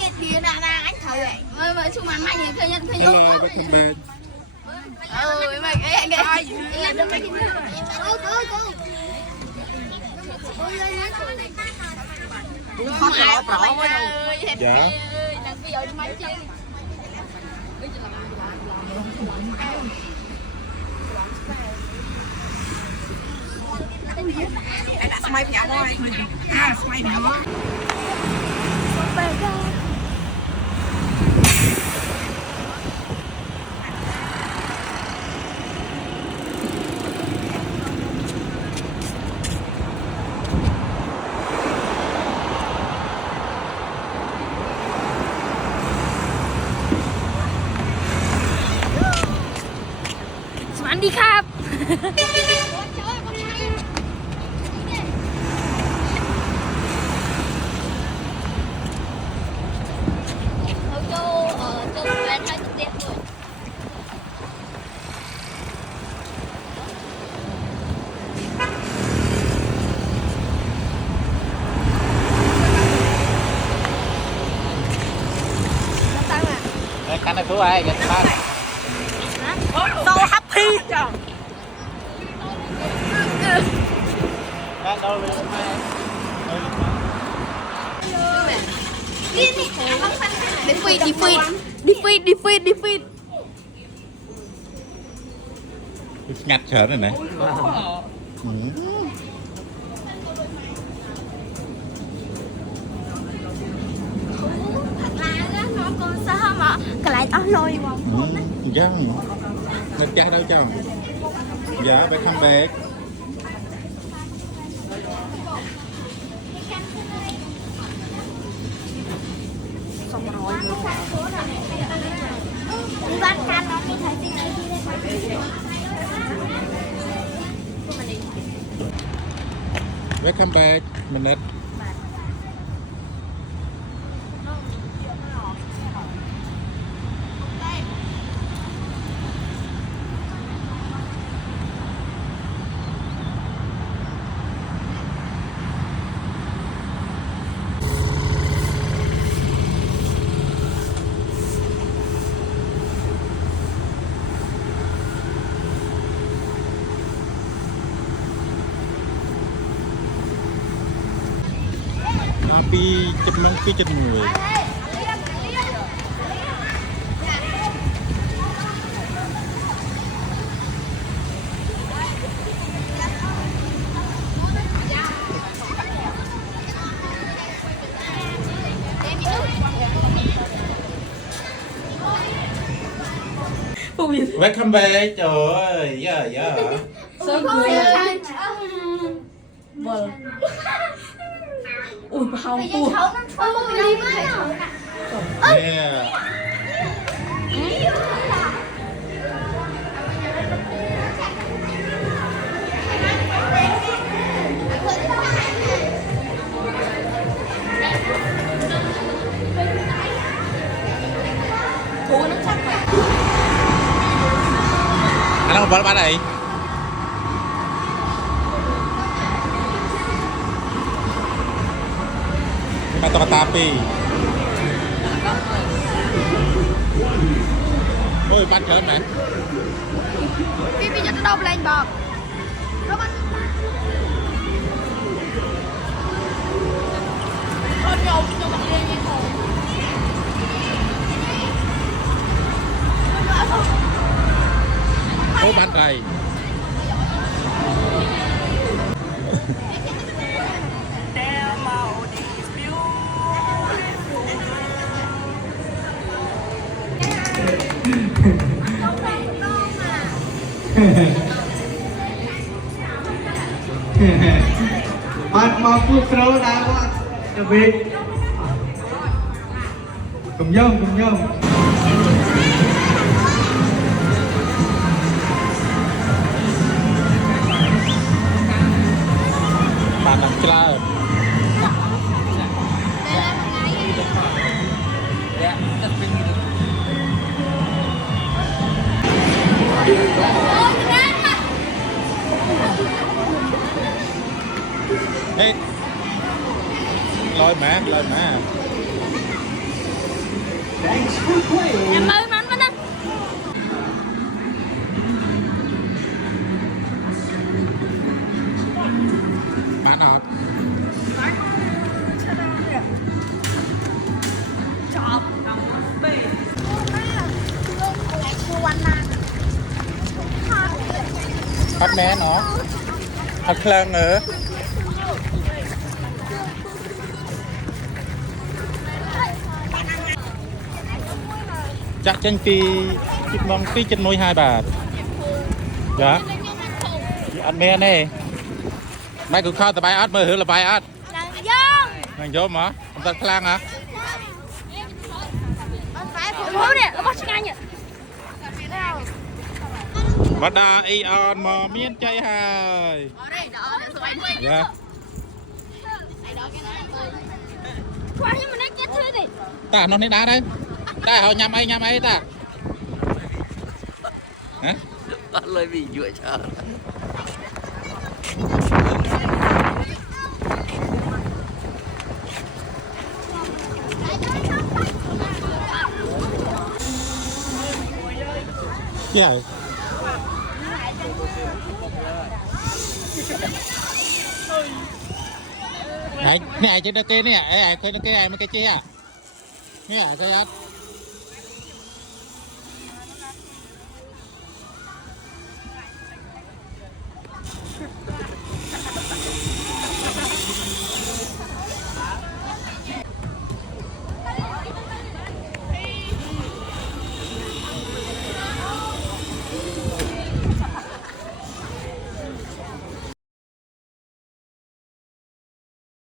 cái kia ra anh thử vậy mà chung mà mày thì khơi nhân khơi Hello, welcome back. mày cái đừng mày Dạ. Smile nhỏ thôi. Smile nhỏ. đi khắp Canh này chú ơi, gặp ba. So happy. Canh đâu đi defeat ngặt trở rồi này. cái lại áo lôi mà Dân nghịch cha đâu cho. Dạ phải come back. xong rồi đi bán canh nó đi thấy gì Welcome back. Minute. Pi chụp mông pi chụp người. Welcome back, trời ơi, dạ dạ. So good. Vâng. Ui, không tua. Yeah. Thua nó chắc mà. Anh không phải bán này. Kata tapi. Ôi bán chớn mẹ. Pipi cho nó đâu lên bọt. Nó bắt. Con nhậu cho mình lên như thế. Ôi bán đầy. Mà phút sâu đã quá đặc biệt cùng nhau Bạn làm chơi. Hey. lôi má lôi má em ơi mà anh á bán hộp bắt mé nó bắt khlang nữa chắc chân pi chip mong pi chân môi 2 bạc dạ ăn mé này mai cũng khao tờ bài ớt mơ hứa là bài ớt nàng vô mà ông ta khlang hả bắt đà y on mà miên chay hai dạ ta nó đi đá đây đây họ nhầm ấy ta hả lời bị dụa chờ dạ này này trên đây kia nè ai khơi nó kia ai mấy cái kia nè cái át